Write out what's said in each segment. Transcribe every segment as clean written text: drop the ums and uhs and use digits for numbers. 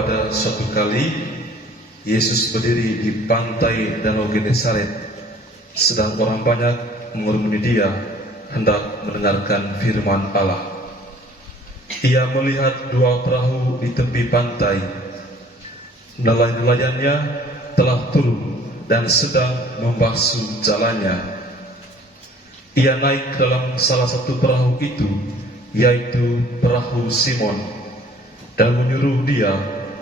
Pada suatu kali, Yesus berdiri di pantai Danau Genesaret, sedang orang banyak mengurumuni dia hendak mendengarkan firman Allah. Ia melihat dua perahu di tepi pantai. Nelayan-nelayannya telah turun dan sedang membasuh jalannya. Ia naik ke dalam salah satu perahu itu, yaitu perahu Simon, dan menyuruh dia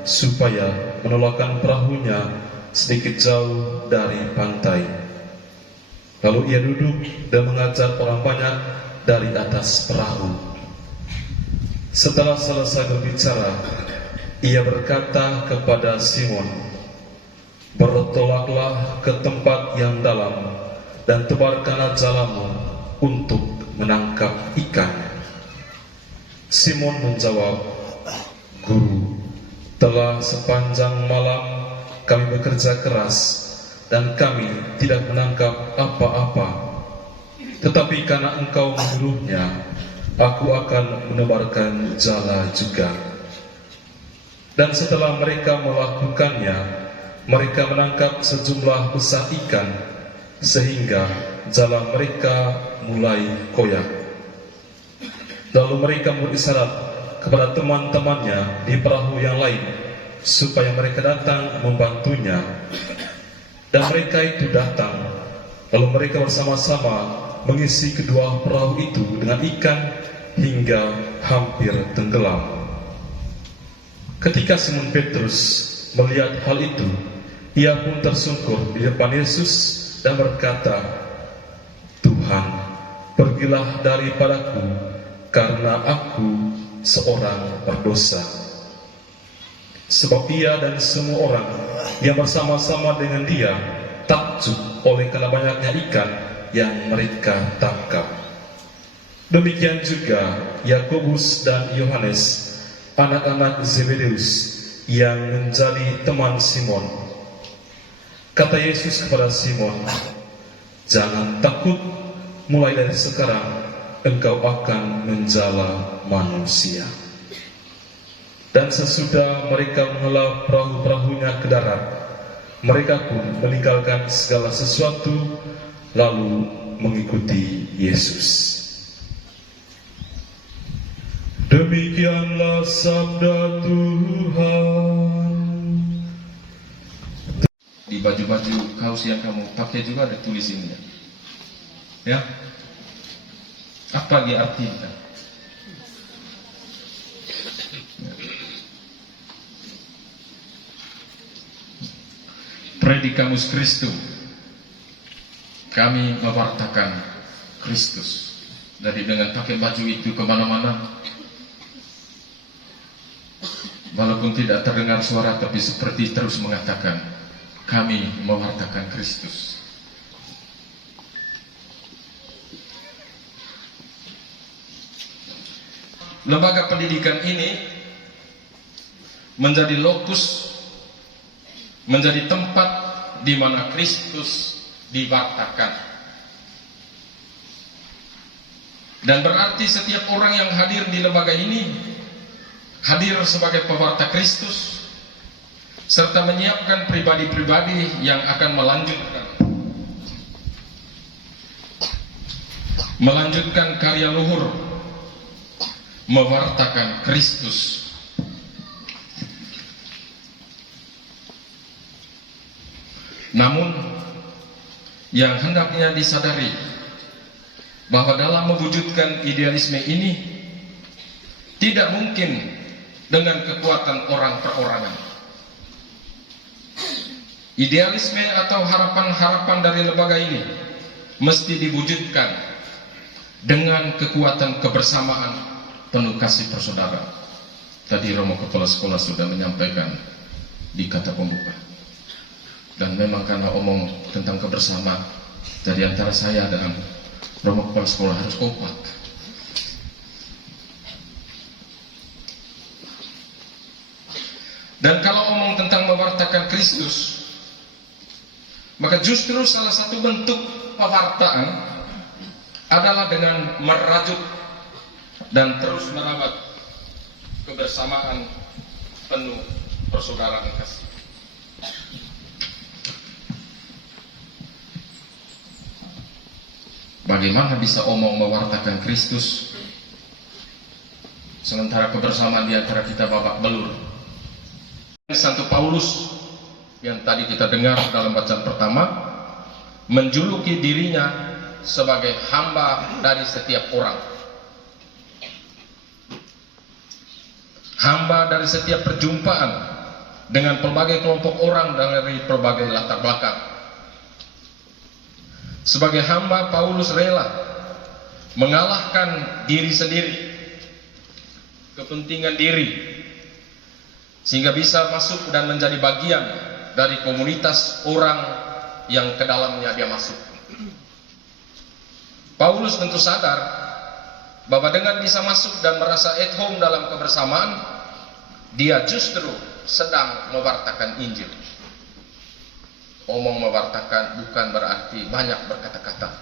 supaya menolakkan perahunya sedikit jauh dari pantai. Lalu ia duduk dan mengajar orang banyak dari atas perahu. Setelah selesai berbicara, ia berkata kepada Simon, "Bertolaklah ke tempat yang dalam dan tebarkanlah jalamu untuk menangkap ikan." Simon menjawab, "Guru, telah sepanjang malam kami bekerja keras dan kami tidak menangkap apa-apa. Tetapi karena Engkau menyuruhnya, aku akan menebarkan jala juga." Dan setelah mereka melakukannya, mereka menangkap sejumlah besar ikan, sehingga jala mereka mulai koyak. Lalu mereka berisyarat kepada teman-temannya di perahu yang lain supaya mereka datang membantunya. Dan mereka itu datang, lalu mereka bersama-sama mengisi kedua perahu itu dengan ikan hingga hampir tenggelam. Ketika Simon Petrus melihat hal itu, ia pun tersungkur di depan Yesus dan berkata, "Tuhan, pergilah daripadaku, karena aku seorang berdosa." Sebab ia dan semua orang yang bersama-sama dengan dia takjub oleh karena banyaknya ikan yang mereka tangkap. Demikian juga Yakobus dan Yohanes, anak-anak Zebedeus, yang menjadi teman Simon. Kata Yesus kepada Simon, "Jangan takut, mulai dari sekarang engkau akan menjala manusia." Dan sesudah mereka menghela perahu-perahunya ke darat, mereka pun meninggalkan segala sesuatu lalu mengikuti Yesus. Demikianlah sabda Tuhan. Di baju-baju kaos yang kamu pakai juga ada tulis ini ya. Apa dia artinya? Predicamus Christum, kami mewartakan Kristus. Jadi dengan pakai baju itu kemana-mana, walaupun tidak terdengar suara, tapi seperti terus mengatakan, kami mewartakan Kristus. Lembaga pendidikan ini menjadi lokus, menjadi tempat di mana Kristus diwartakan. Dan berarti setiap orang yang hadir di lembaga ini hadir sebagai pewarta Kristus, serta menyiapkan pribadi-pribadi yang akan melanjutkan karya luhur mewartakan Kristus. Namun yang hendaknya disadari bahwa dalam mewujudkan idealisme ini tidak mungkin dengan kekuatan orang perorangan. Idealisme atau harapan-harapan dari lembaga ini mesti diwujudkan dengan kekuatan kebersamaan penuh kasih persaudaraan. Tadi Romo Kepala Sekolah sudah menyampaikan di kata pembuka. Dan memang karena omong tentang kebersamaan, jadi antara saya dan Romo Kepala Sekolah harus kompak. Dan kalau omong tentang mewartakan Kristus, maka justru salah satu bentuk pewartaan adalah dengan merajut dan terus merawat kebersamaan penuh persaudaraan kasih. Bagaimana bisa omong mewartakan Kristus sementara kebersamaan di antara kita babak belur? Santo Paulus yang tadi kita dengar dalam bacaan pertama menjuluki dirinya sebagai hamba dari setiap orang, hamba dari setiap perjumpaan dengan pelbagai kelompok orang dari berbagai latar belakang. Sebagai hamba, Paulus rela mengalahkan diri sendiri, kepentingan diri, sehingga bisa masuk dan menjadi bagian dari komunitas orang yang ke dalamnya dia masuk. Paulus tentu sadar bahwa dengan bisa masuk dan merasa at home dalam kebersamaan, dia justru sedang mewartakan Injil. Omong mewartakan bukan berarti banyak berkata-kata,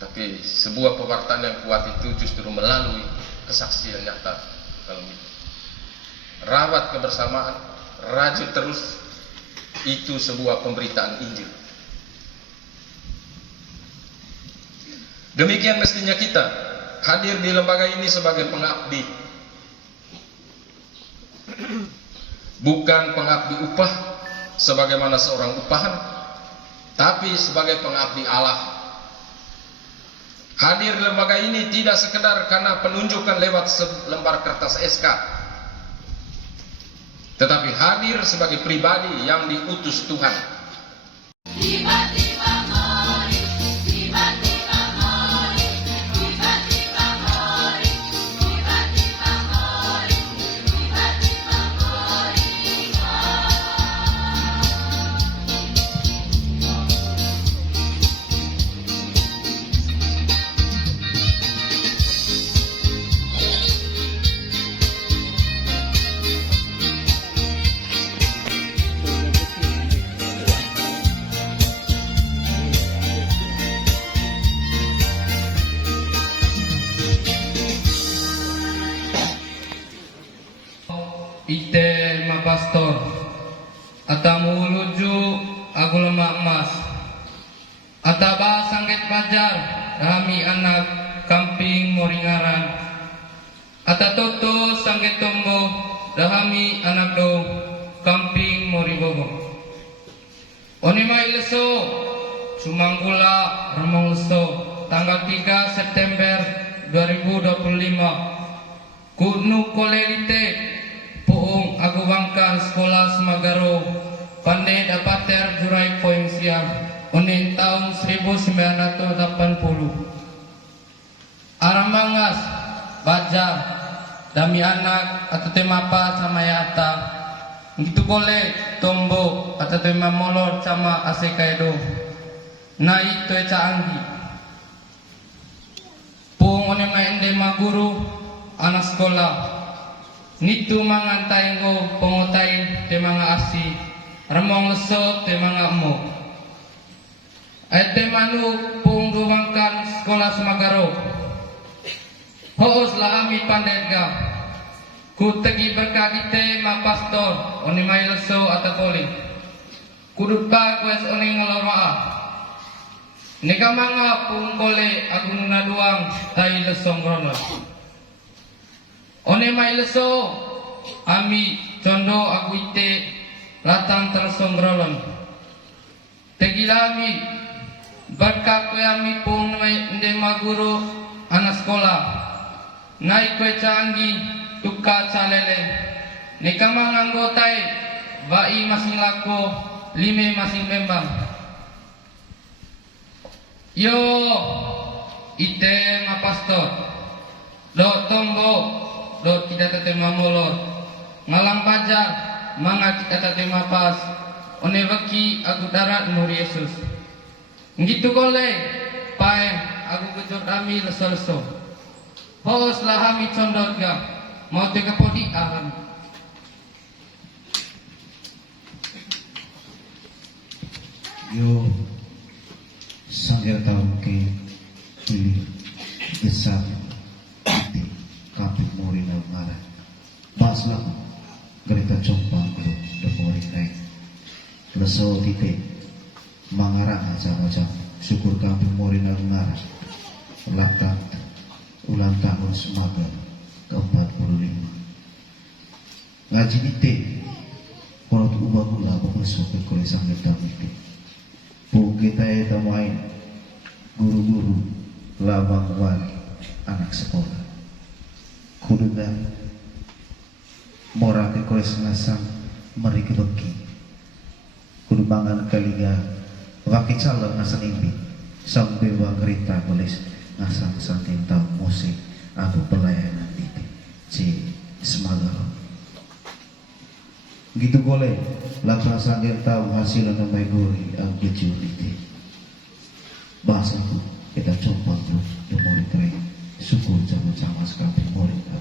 tapi sebuah pewartaan yang kuat itu justru melalui kesaksian nyata dalam hidup. Rawat kebersamaan, rajut terus, itu sebuah pemberitaan Injil. Demikian mestinya kita hadir di lembaga ini sebagai pengabdi, bukan pengabdi upah sebagaimana seorang upahan, tapi sebagai pengabdi Allah. Hadir di lembaga ini tidak sekedar karena penunjukan lewat selembar kertas SK, tetapi hadir sebagai pribadi yang diutus Tuhan. Ite ma pastor atamu uluju agulama emas ataba sangget pajar kami anak kamping moringaran atatoto sangget tombo dahami anak do kamping moribogo onima ileso Sumanggula Remong Leso tanggal 3 September 2025 Kunu Kolelite Puung Agubangkan Sekolah Semagaro Pandai Dapater Jurai Poing Siang Unin tahun 1980 Aramangas Bajar Dami anak atau temapa sama yata Gitu boleh tombo atau tema molor sama asekaido Na itu anggi Puung onim na inde maguru anak sekolah Nitu mangantai ngo pengotai te mga asi Remong Leso te mga emo Ete manu pung ruwangkan sekolah Semagaro Hoos lahami pandega Ku tegi berkagite ma pastor Oni may Leso atakoli Kudut pa kwes oni ngaloroa Nika mga pung kole agung naduang tay Lesong rono One may Leso ami condo aguite latang tersongrolon tegilami berkat ami pung may inde maguru anak sekolah naik kue canggih tuka calele nikama nganggotai vai masing lako lime masing membang yo ite ma pastor do tombo do kita tetema molor ngalang pajar manga kita tetema pas one waki aku darat nur Yesus gitu kole pae aku kejot ami leso-leso hos lahami condot ga mau te kapodi ahan yo sangger tahu ke pilih besar kapit mori na ngara basla kereta compang grup demorik naik leso titik mangarang macam-macam syukur kampung morin ngarang lakat ulang tahun Semaga ke-45 ngaji titik menurut ubah gula pengesok ke kolesang ledang itu bu kita itu main guru-guru labang wali anak sekolah kuduga mora ke koles ngasang meri ke beki kudu bangan kaliga wakil calon ngasang impi sampai bang kerita koles ngasang santin tau musik atau pelayanan titik si Semaga gitu boleh langsung sanggir tahu hasil nama gori ang kecil titik bahasa itu kita coba tuh demorik syukur sama-sama sekali demorik